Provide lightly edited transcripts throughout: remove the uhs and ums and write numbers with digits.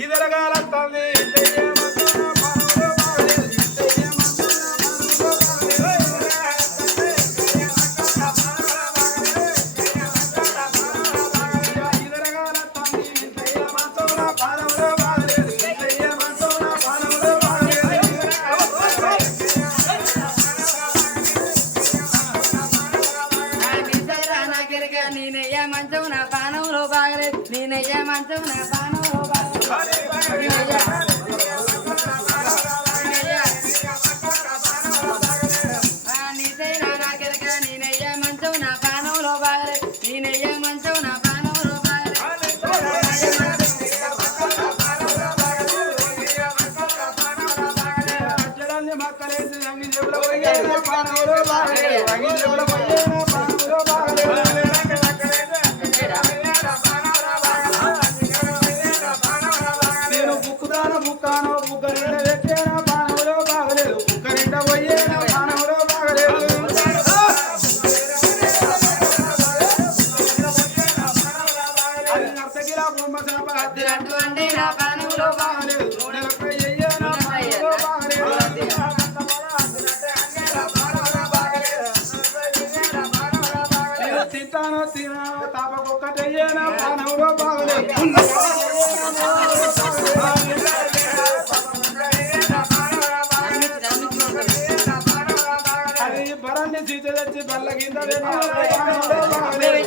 ఈదరగాల తల్లి నేనయ్యా మంచం నా పానంలో బాగలేదు నేనయ్యా మంచం నా పానంలో నీతైనా నాకెరక నేనయ్యా మంచం నా పానంలో బాగలేదు నేనయ్యా మంచం నా పానంలో బాగలేదు మక్కలేసి పానంలో బాగలేదు ముక్కానో బుగ్గ పెట్టేనా పానంలో బాగలేదు బుగ్గ నిండా పోయేనా పానంలో బాగలేదు నర్తగిరా బొమ్మ చాప అంటే నా పానంలో బాగలేదు అయ్యేనా పానంలో బాగలేదు తింటానో తినానో తాపకొక్కటయ్యేనా పానంలో బాగలేదు బరాన్ని సీత తెచ్చి బల్ల కింద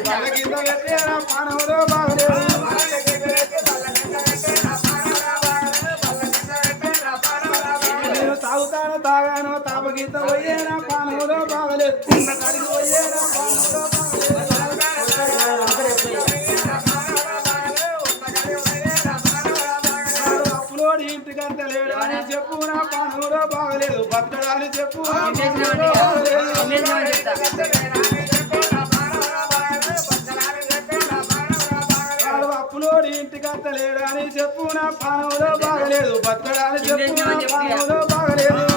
బల్ల కింద పెట్టేనా పానంలో బాగలేదు నేను తాగుతాను తాగాను తాప కింద పోయేనా పానంలో బాగలేదు కడిగి పోయేనా పానంలో అప్పులోడి ఇంటికంత లేడు అని చెప్పు నా పానంలో బాగలేదు బతకడాన్ని చెప్పు అప్పులోడి ఇంటికంత లేడు అని చెప్పు నా పానంలో బాగలేదు బతకడాన్ని చెప్పు నా పానంలో బాగలేదు